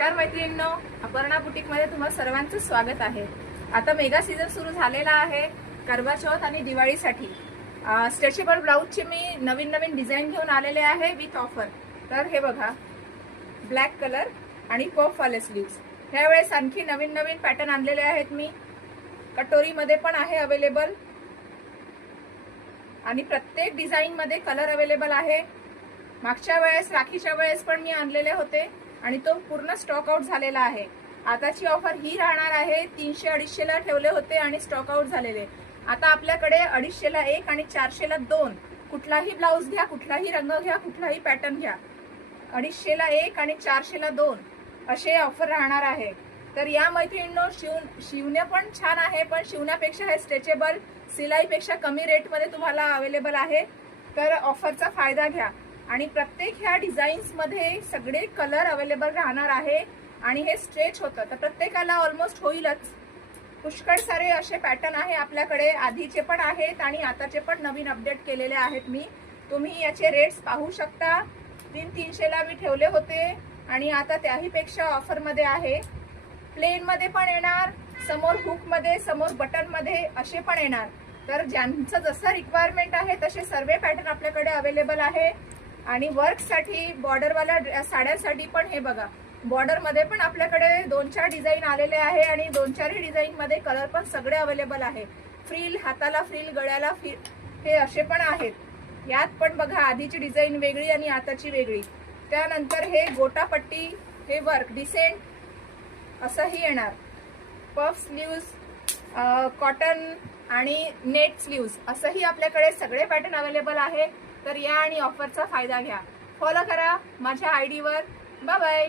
नमस्कार मैत्रिणींनो, अपर्णा बुटीकमध्ये तुम्हा सर्वांचं स्वागत आहे। आता मेगा सीझन सुरू झालेला आहे करवा चौथ आणि दिवाळीसाठी। स्ट्रेचेबल ब्लाउजचे मी नवीन डिझाईन घेऊन आलेले आहे विथ ऑफर। तर हे बघा, ब्लॅक कलर आणि पफ वाले स्लीव्स। यावेळेस आणखी नवीन पॅटर्न आणलेले आहेत मी। कटोरीमध्ये पण आहे अवेलेबल आणि प्रत्येक डिझाईन मध्ये कलर अवेलेबल आहे। मागच्या वेळेस राखीच्या वेळेस पण मी आणलेले होते आणि तो पूर्ण स्टॉक आउट झालेला आहे। आताची ऑफर ही राहणार आहे। 300-250 ला ठेवले होते आणि स्टॉक आउट झालेले। आता आपल्याकडे 250 ला 1 आणि 400 ला 2, कुठलाही ब्लाउज घ्या, कुठलाही रंग घ्या, कुठलाही पॅटर्न घ्या, 250 ला 1 आणि 400 ला 2 असे ऑफर राहणार आहे। तर या मैत्रिणींनो, शिवणे पण छान आहे, पण शिवण्यापेक्षा हे स्ट्रेचेबल सिलाईपेक्षा कमी रेट मध्ये तुम्हाला अवेलेबल आहे। तर ऑफरचा फायदा घ्या आणि प्रत्येक ह्या डिझाईन्स मध्ये सगळे कलर अवेलेबल राहणार आहे आणि हे स्ट्रेच होतं, तर प्रत्येकाला ऑलमोस्ट होईलच। पुष्कळ सारे असे पॅटर्न आहे आपल्याकडे, आधीचे पण आहेत आणि आताचे पण नवीन अपडेट केलेले आहेत मी। तुम्ही याचे रेट्स पाहू शकता। 300 ला मी ठेवले होते आणि आता त्याही पेक्षा ऑफर मध्ये आहे। प्लेन मध्ये पण येणार, समोर हुक मध्ये, समोर बटन मध्ये असे पण येणार। तर ज्यांचं जसं रिक्वायरमेंट आहे तसे सर्व पॅटर्न आपल्याकडे अवेलेबल आहे। आणि वर्क साठी, बॉर्डर वाल्या साड्यांसाठी पण हे बघा, बॉर्डर मध्ये पण आपल्याकडे 2-4 डिझाईन आलेले आहे आणि 2-4 डिझाईन मध्ये कलर पण सगळे अवेलेबल आहे। फ्रिल, हाताला फ्रिल, गळ्याला फ्रिल, हे असे पण आहेत। यात पण बघा, आधीची डिझाईन वेगळी आणि आताची वेगळी। त्यानंतर हे गोटापट्टी, हे वर्क डिसेंट असंही येणार। पफ स्लीव्स, कॉटन आणि नेट स्लीव्स असंही आपल्याकडे सगळे पॅटर्न अवेलेबल आहे। तर या आणि ऑफरचा फायदा घ्या। फॉलो करा माझ्या आयडी वर। Bye bye.